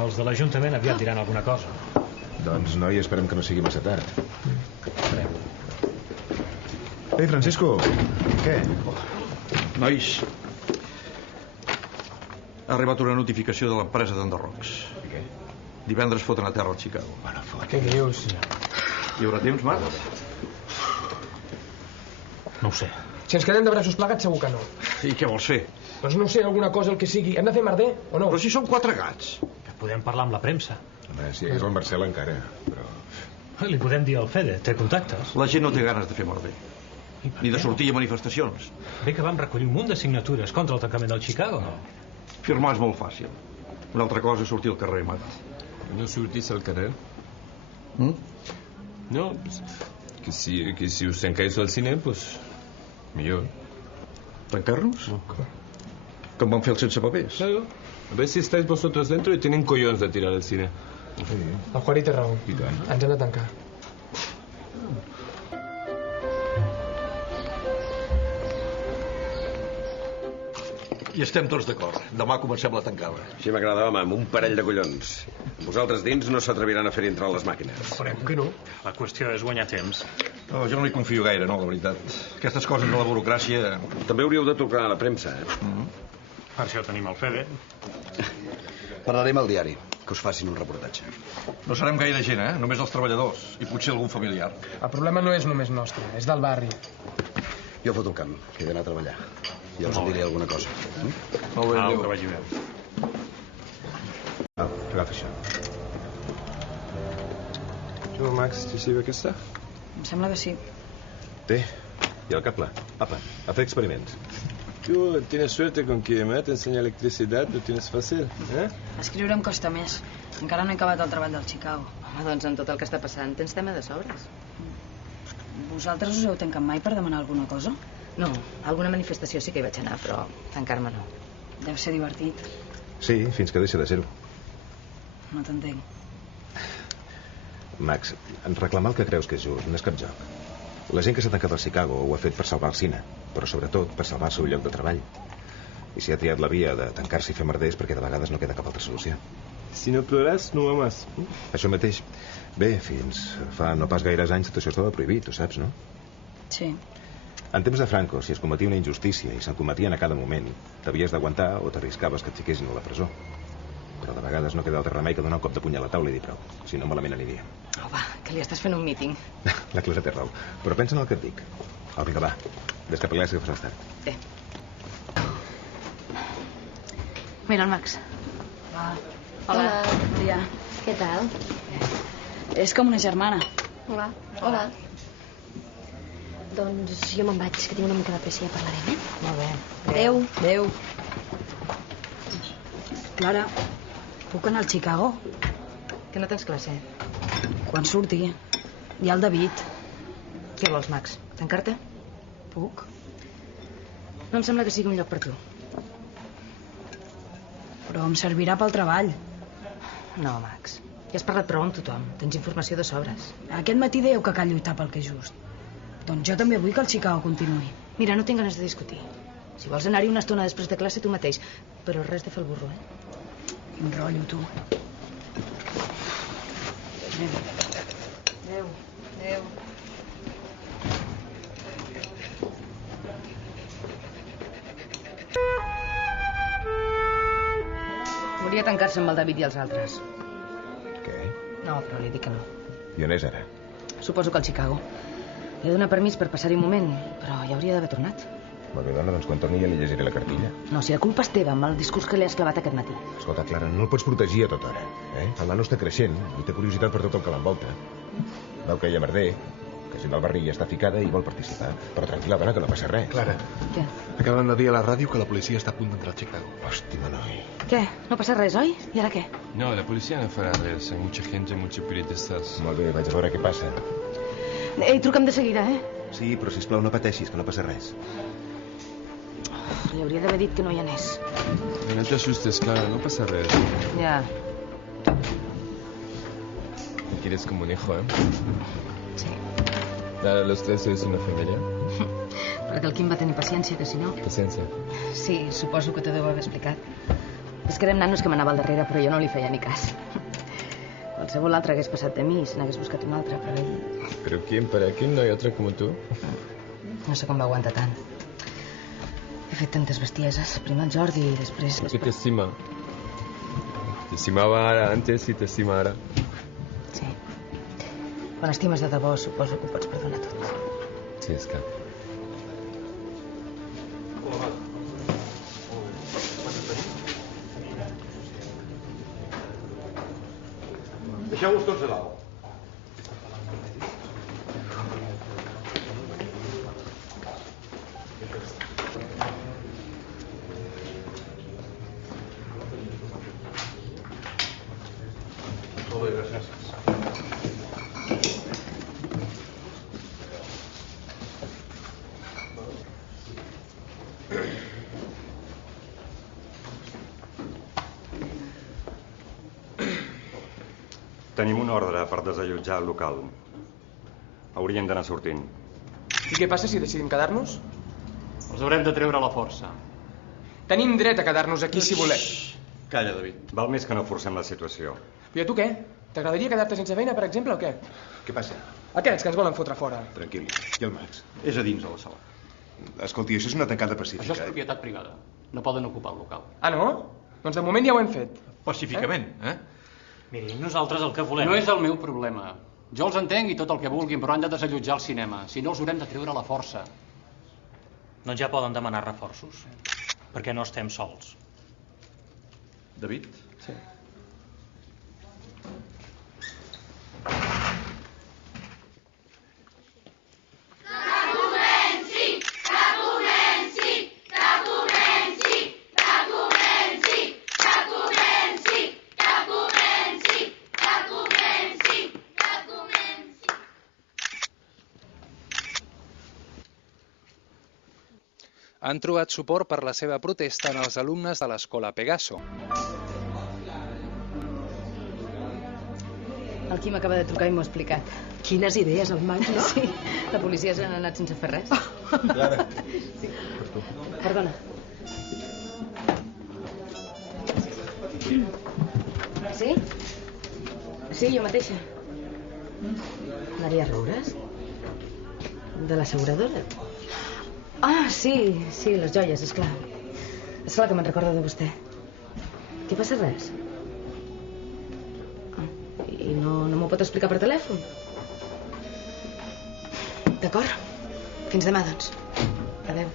Els de l'Ajuntament aviat diran alguna cosa. Doncs, noi, esperem que no sigui massa tard. Ei, Francisco, què? Nois, ha arribat una notificació de l'empresa d'enderrocs. Què? Divendres foten a terra al Chicago. Bueno, fot. Què dius? Hi haurà temps, Marc? No ho sé. Si ens quedem de braços plegats, segur que no. I què vols fer? Doncs no sé, alguna cosa, el que sigui. Hem de fer merder, o no? Però si som 4 gats. Que podem parlar amb la premsa. Home, si és el Marcel encara, però... Li podem dir al Fede, té contactes. La gent no té ganes de fer merder. Ni de sortir a manifestacions. Bé que vam recollir un munt de signatures contra el tancament del Chicago. Firmar és molt fàcil. Una altra cosa és sortir al carrer, Marc. No sortís al carrer? No, que si us tancáis al cine, pues... millor. Tancar-nos? Com van fer els sense papers? Claro. A ver si estáis vosotros dentro y tienen collons de tirar al cine. El Juari té raó. I tant. Ens hem de tancar. I estem tots d'acord. Demà comencem la tancada. Així m'agrada, home, amb un parell de collons. Vosaltres dins no s'atreviran a fer-hi entrar les màquines. Farem que no. La qüestió és guanyar temps. No, jo no hi confio gaire, no, la veritat. Aquestes coses de la burocràcia... També hauríeu de trucar a la premsa, Per això tenim el Fede. Parlarem al diari, que us facin un reportatge. No serem gaire gent, eh? Només els treballadors. I potser algun familiar. El problema no és només nostre, és del barri. Jo foto el camp, que he d'anar a treballar. Ja us en diré alguna cosa. Molt bé, Que vagi bé. Agafa això. Tu, Max, tu sí aquesta? Em sembla que sí. Té. I el cable. Apa, a fer experiments. Tú tienes suerte con que me te enseña electricidad, lo tienes fácil, eh? Escriure em costa més. Encara no he acabat el treball del Chicago. Home, doncs amb tot el que està passant tens tema de sobres. Vosaltres us heu tancat mai per demanar alguna cosa? No, a alguna manifestació sí que hi vaig anar, però tancar-me no. Deu ser divertit. Sí, fins que deixa de ser-ho. No t'entenc. Max, en reclamar el que creus que és just no és cap joc. La gent que s'ha tancat al Chicago ho ha fet per salvar el cine, però sobretot per salvar el seu lloc de treball. I si ha triat la via de tancar-se i fer merders perquè de vegades no queda cap altra solució. Si no plores, no amas. Això mateix. Bé, fins fa no pas gaires anys tot això estava prohibit, ho saps, no? Sí. En temps de Franco, si es cometia una injustícia i se'n cometien a cada moment, t'havies d'aguantar o t'arriscaves que et fiquessin a la presó. Però de vegades no queda altre remei que donar un cop de puny a la taula i dir prou. Si no, malament aniria. Oh, va, que li estàs fent un míting. La Clara té raó. Però pensa en el que et dic. Au, vinga, va. Ves cap a classe que faràs tard. Bé. Mira el Max. Va. Hola. Maria. Què tal? És com una germana. Hola. Hola. Doncs jo me'n vaig, que tinc una mica de pressa i ja parlarem, eh? Molt bé. Adéu. Adéu. Clara, puc anar al Chicago? Que no tens classe. Quan surti. Hi ha el David. Què vols, Max? Tancar-te? Puc? No em sembla que sigui un lloc per tu. Però em servirà pel treball. No, Max. Ja has parlat prou amb tothom. Tens informació de sobres. Aquest matí dèieu que cal lluitar pel que és just. Doncs jo també vull que el Chicago continuï. Mira, no tinc ganes de discutir. Si vols anar-hi una estona després de classe, tu mateix. Però res de fer el burro, eh? Quin rotllo, tu. Adéu. Adéu. Volia tancar-se amb el David i els altres. Què? No, però li dic que no. I on és ara? Suposo que al Chicago. Li he donat permís per passar-hi un moment, però ja hauria d'haver tornat. Molt bé, dona, doncs quan torni ja li llegiré la cartilla. No, si la culpa és teva, amb el discurs que li has clavat aquest matí. Escolta, Clara, no el pots protegir a tota hora. El nano està creixent i té curiositat per tot el que l'envolta. Veu que ella merder, que gent del barri ja està ficada i vol participar. Però tranquil·la, dona, que no passa res. Clara. Què? Acaben de dir a la ràdio que la policia està a punt d'entrar al Chicago. Hòstima, noi. Què? No passa res, oi? I ara què? No, la policía no farà res. Hay mucha gente, muchos periodistas. Molt bé, vaig a veure què passa. Ei, truca'm de seguida, eh? Sí, però sisplau, no pateixis, que no passa res. Li hauria d'haver dit que no hi anés. No te asustes, Clara, no pasa res. Ja. Me quieres como un hijo, ¿eh? Sí. Ahora los tres sois una familia. Perquè el Quim va tenir paciència, que si no... Paciència. Sí, suposo que t'ho deu haver explicat. És que eren nanos que m'anava al darrere, però jo no li feia ni cas. Qualsevol altre hagués passat de mi si n'hagués buscat un altre, però ell... Pero ¿quién? ¿Para quién no hay otra como tú? No sé com va aguantar tant. He fet tantes bestieses. Primer el Jordi i després... Es que te estima. Te estimaba ara antes y te estima ara. Sí. Quan estimes de debò, suposo que ho pots perdonar tot. Sí, és clar. Deixeu-los tots a dalt. Molt bé, gràcies. Tenim una ordre per desallotjar el local. Haurien d'anar sortint. I què passa si decidim quedar-nos? Els haurem de treure a la força. Tenim dret a quedar-nos aquí si volem. Calla, David. Val més que no forcem la situació. I a tu què? T'agradaria quedar-te sense feina, per exemple, o què? Què passa? Aquests que ens volen fotre fora. Tranquil. I el Max? És a dins de la sala. Escolti, això és una tancada pacífica. Això és propietat privada. No poden ocupar el local. Ah, no? Doncs de moment ja ho hem fet. Pacíficament, Miri, nosaltres el que volem... No és el meu problema. Jo els entenc i tot el que vulguin, però han de desallotjar el cinema. Si no, els haurem de treure a la força. Doncs ja poden demanar reforços, perquè no estem sols. David? Sí. Han trobat suport per la seva protesta en els alumnes de l'escola Pegaso. El Quim acaba de trucar i m'ho ha explicat. Quines idees, el Max, no? Sí, la policia se n'ha anat sense fer res. Clara. Sí. Perdona. Sí? Sí, jo mateixa. Maria Roures? De l'asseguradora? Ah, sí, les joies, esclar. Esclar que me'n recordo de vostè. Què passa, res? Ah, i no m'ho pot explicar per telèfon? D'acord. Fins demà, doncs. Adéu.